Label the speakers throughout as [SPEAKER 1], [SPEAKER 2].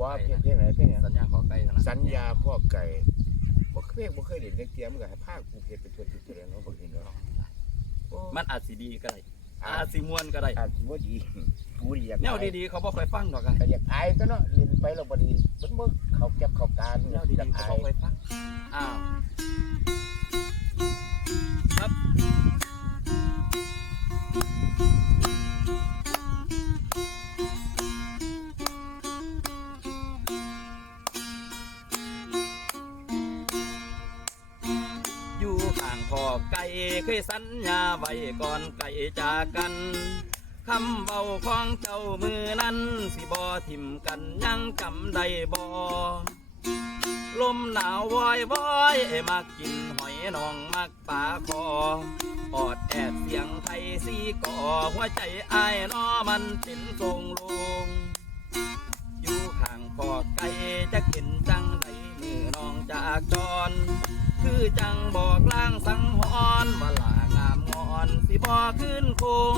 [SPEAKER 1] บ่
[SPEAKER 2] ไก่
[SPEAKER 1] เพียงเพียงไหนเพียงไหน
[SPEAKER 2] สัญญาขอไก่นะ
[SPEAKER 1] สัญญาพ่อไก่บ่เคยบ่เคยเด่นจักเทียมนก็ให้ภาคกูเฮ็ดเป็นตัวติดตัวเองเนาะบ่เห็นเนาะโอ้
[SPEAKER 2] มันอาจสิดีก็ได้
[SPEAKER 1] อา
[SPEAKER 2] อาจสิม่วนก็ได้
[SPEAKER 1] อาจสิบ่ดีกูดีอยาก
[SPEAKER 2] แนวดีๆเขาบ่ค่อยฟังดอกกัน
[SPEAKER 1] ก็อยากอายก็เนาะเรียนไปแล้วบ่ดีมันบ่เข้าแก็บเข้าการ
[SPEAKER 2] แนว
[SPEAKER 1] อยาก
[SPEAKER 2] ดีๆ
[SPEAKER 1] อา
[SPEAKER 2] เขา
[SPEAKER 1] ย
[SPEAKER 2] บ่ค่อยฟังอ้าว ข้างพ่อไก่เคยสัญญาไว้ก่อนไก่จากกันคำเบาของเจ้ามือนั้นสิบ่ทิมกันยังจำได้บ่ลมหนาววอยวอยมักกินหอยนองมักปลาคอออดแอดเสียงไทยสีก่อหัวใจอายนอมันเป็นทรงลง คือจังบอกล่างสังหอนว่าลางามงอนสิบ่ขึ้นคง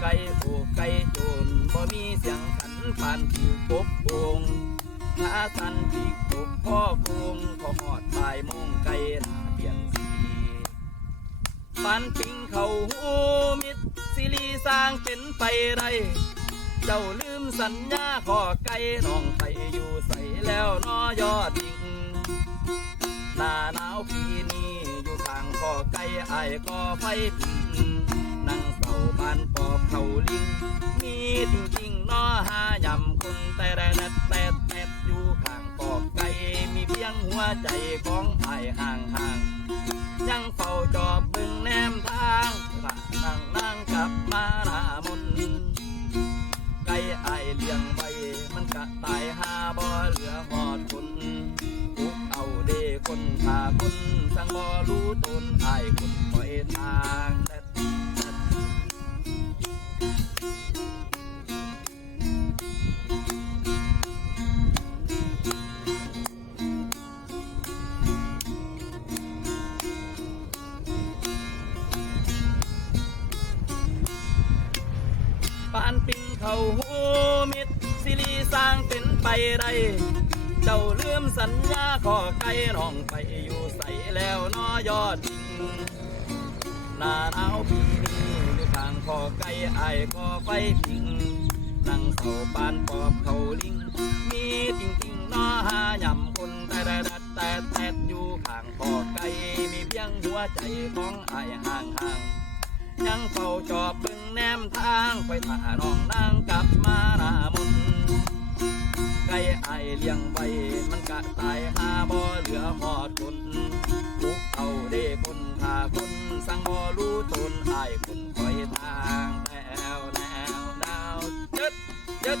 [SPEAKER 2] ไก่ผูกไก่โจนบ่มีเสียงขันปานที่ปกโปงขาสันปีกปกพ่อคงขอหอดปลายมงไก่หนาเปลี่ยนสีปันปิงเขาหูมิดสิรีสร้างเป็นไปไรเจ้าลืมสัญญาขอไก่น้องไปอยู่ใส่แล้วนอยอดิง หน้าหนาวปีนี้อยู่ข้างพ่อไก่ไอ้ายก็ไฟผิงนั่งเฝ้าบ้านปอบเขาลิง มีจริงๆน้อหายำคนแต่แรดแต่แต่อยู่ข้างปอบไก่มีเพียงหัวใจของไอ้ห่างห่างยังเฝ้าจอบบึงแนมทางระนั่งนั่งกลับมาหน้ามุนไก่ไอ้เลี้ยงไว้มันกะตายหาบ่เหลือหอดคน นสังบ่รู้ตนไอ้คนคอยทางแดดแดดปานปิงเขาหูมิดสิรีสร้างเป็นไปได้ เจ้าลืมสัญญาขอไก่น้องไปอยู่ใส่แล้วนอยอดทิ้งหน้าหนาวปีนี้อยู่ข้างขอไก่ไอ้ายก็ไฟพิงนั่งเฝ้าปานปอบเขาลิง มีจริงนอหายำคนแต่แต่แต่แต่อยู่ข้างขอไก่มีเพียงหัวใจของไอ้ห่างห่างยังเฝ้าจอบเบึงแนมทางไปถ่าน้องนางกลับมาหน้ามน ไอเลี้ยงไว้มันกะตายหาบ่เหลือหอดคนลุกเอาเด้คนหาคนสั่งบ่รู้ตนไอายคนคอยทางแล้วแล้วดาวจึดจึด